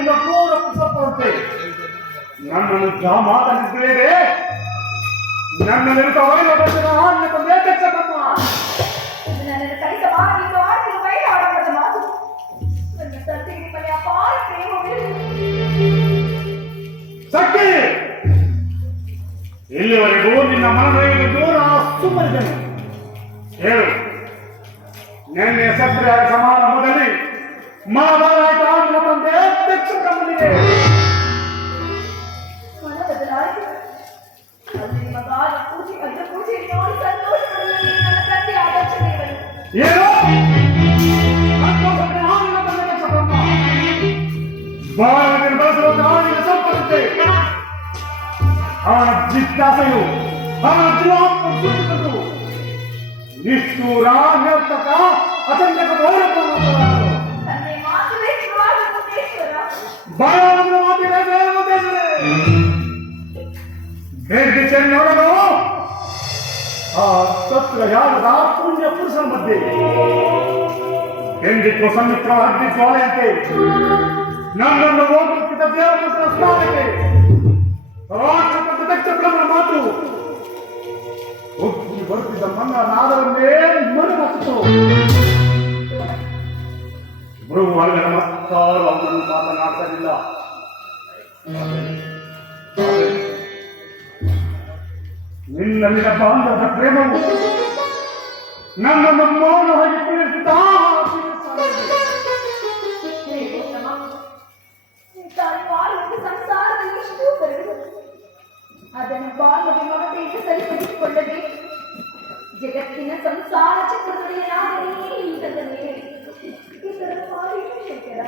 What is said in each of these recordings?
ನಿನ್ನಿಂದ ಪೂರ್ಣ ಪುಸ್ತಕವಂತೆ ನನ್ನನ್ನು ಮಾತನಿದ್ದೇವೆ ನನ್ನಲ್ಲಿರುವ ವೈರವಚನ ಆಜ್ಞೆ ತಂದೆ ಅಧ್ಯಕ್ಷರಮ್ಮ ನನ್ನನ್ನು ಕಲಿಸಬಾರ ನೀನು ಆಡಿದ ಬಯಲು ಆಡಬಾರದ ಮಾತು ನನ್ನ ತಂದೆಗೆ ನಿಮ್ಮಲ್ಲಿ ಅಪಾರ ಪ್ರೇಮವಿಲ್ಲ. ಸಖಿ ಇಲ್ಲಿವರೆಗೂ ನಿನ್ನ ಮನದಲ್ಲಿ ದೂರ ಸುಮ್ಮನಿದ್ದೇನೆ. ಹೇಳು, ನಿನ್ನೆ ಸಭ್ಯ ಸಮಾರಂಭದಲ್ಲಿ ಮಹಾಭಾರತ ಆಡಿದ ತಂದೆ ಅಧ್ಯಕ್ಷರಮ್ಮನಿಗೆ ಮನ ಬದಲಾಯಿತು. ಅಲ್ಲಿ ನಿಮ್ಮ ಗಾನ ಪೂಜೆ ಅಡ್ಡ ಪೂಜೆ ನೋಡಿ ಸಂತೋಷಪಡಲು ನನ್ನ ತಂದೆ ಆದರ್ಶ ದೇವರು. ಏನು ಬಾಳನ್ನು ಬಳಸುವ ಕಾಣಿನ ಸಂಪತ್ತೆ ಅವನ ಜಿಜ್ಞಾಸೆಯು ಅವನ ಜೀವಾತ್ಮ ಸೂಚಿಸಿತು. ನಿಷ್ಠೂರ ನರ್ತಕ ಅತಂತ್ರಕ ತಂದೆ ಮಾತುವೇ ಶಿವಾಜ ಮುದ್ದೇಶ್ವರ. ಬಾಳವನ್ನು ಮಾತಿನ ಬೇರೆ ನೋಡಲು ಆ ತತ್ರ ಯಾರದ ಪುಣ್ಯ ಪುರುಷನ ಮಧ್ಯೆ ಎಂದಿತ್ತು ಸಮಿತ್ರ ಅಗ್ನಿ ಜ್ವಾಲೆಯಂತೆ ನನ್ನನ್ನು ಹೋಗುತ್ತಿದ್ದ ದೇವಪುತ್ರ ಸ್ನಾನಕ್ಕೆ ರಾಷ್ಟ್ರಪತಿ ದಕ್ಷಪ್ರಭುನ ಮಾತು ಒಬ್ಬರು ಬರುತ್ತಿದ್ದ ಮನ್ನ ನಾದವನ್ನೇ ಮನಮತ್ತಿತು. ಮೃಗವರ್ಗದ ಮತ್ತಾರು ಅವನನ್ನು ಮಾತನಾಡ್ತಲಿಲ್ಲ. ನಿನ್ನಲ್ಲಿನ ಬಾಂಧವದ ಪ್ರೇಮವು ನನ್ನನ್ನು ಮೌನವಾಗಿ ಕುಳಿಸುತ್ತಾ ಸಂಸಾರದಲ್ಲಿ ಎಷ್ಟು ಬರೆದು ಅದನ್ನು ಬಾಲ್ಯದ ಮಮತೆಯಿಂದ ಸರಿಪಡಿಸಿಕೊಳ್ಳದೆ ಜಗತ್ತಿನ ಸಂಸಾರ ಚಕ್ರದಲ್ಲಿ ಈಗಲೇ ಇದರ ಮಾಡಿ ಶೇಖರ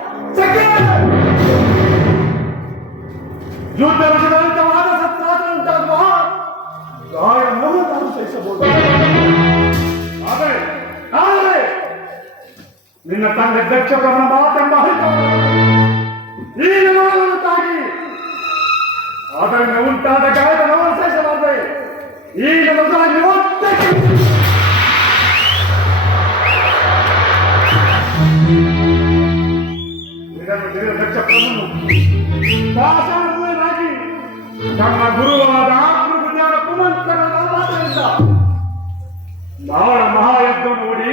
ಯುದ್ಧವಿಧವಾದ ಸತ್ರಾದ ಉಂಟಾಗುವ ಗಾಯವನ್ನು ನಾನು ಸಹಿಸಬಹುದು. ಆದರೆ ನಿನ್ನ ತಂದೆ ದಕ್ಷಪ್ರಭುನ ಮಾತೆಂಬ ಈಗ ನೋಡುತ್ತಾಗಿ ಅದರಿಂದ ಉಂಟಾದ ಗಾಯದ ನೋವು ಸಹಿಸಲಾರೆ. ಈಗ ಇದನ್ನು ದಕ್ಷಪ್ರಭುನು ದಾಸನಾಗಿ ತಮ್ಮ ಗುರುವಾದ ಕುಮಂತ್ರನ ಮಾತರಿಂದ ಅವರ ಮಹಾಯುದ್ಧವನ್ನು ನೋಡಿ